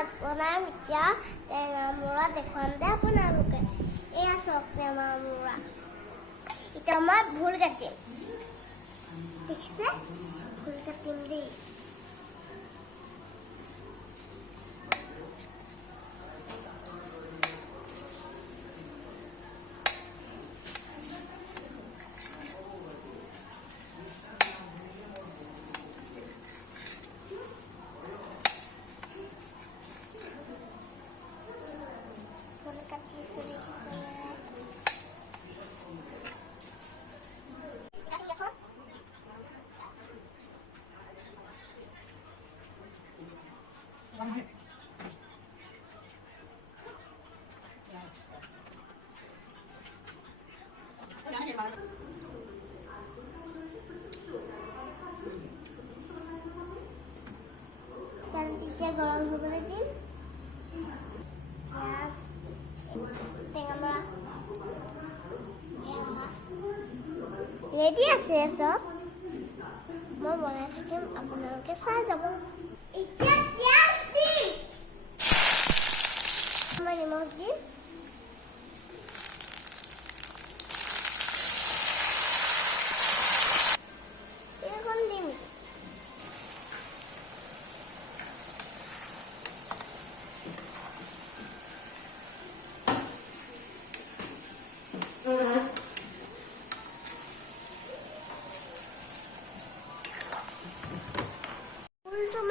মাছ বনাম এতিয়া টেঙা মৰা দেখুৱাম দে আপোনালোকে এয়া চাওক টেঙা মৰা এতিয়া মই ভোল কাটিম দেখিছে ভোল কাটিম দেই এতিয়া গৰম হ'বলৈ দিম পিঁয়াজ টেঙা মৰা মাছ ৰেডি আছে চব মই বনাই থাকিম আপোনালোকে চাই যাব এতিয়া পিঁয়াজ দিম মই নিমখ দিম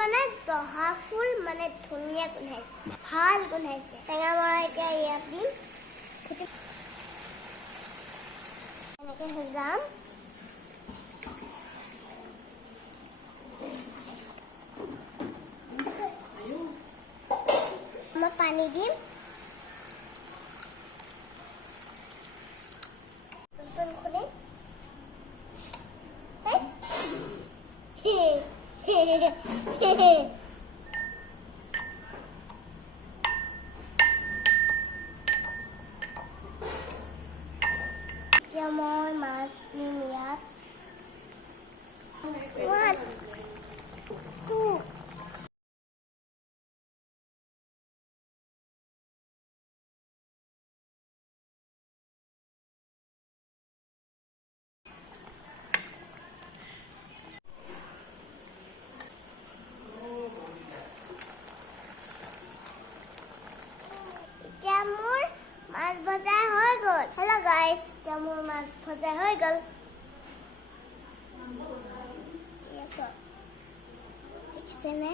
মানে জহা ফুল মানে ধুনীয়া গোন্ধাইছে ভাল গোন্ধাইছে টেঙা মৰা এতিয়া ইয়াত দিম এনেকৈ সিজাম মই পানী দিম ৰচুন খুলিম এতিয়া মই মাছ দিম ইয়াত 1 2 মোৰ মাছ ভজা হৈ গ'ল হেল্ল' গাইজ এতিয়া মোৰ মাছ ভজা হৈ গ'ল দেখিছেনে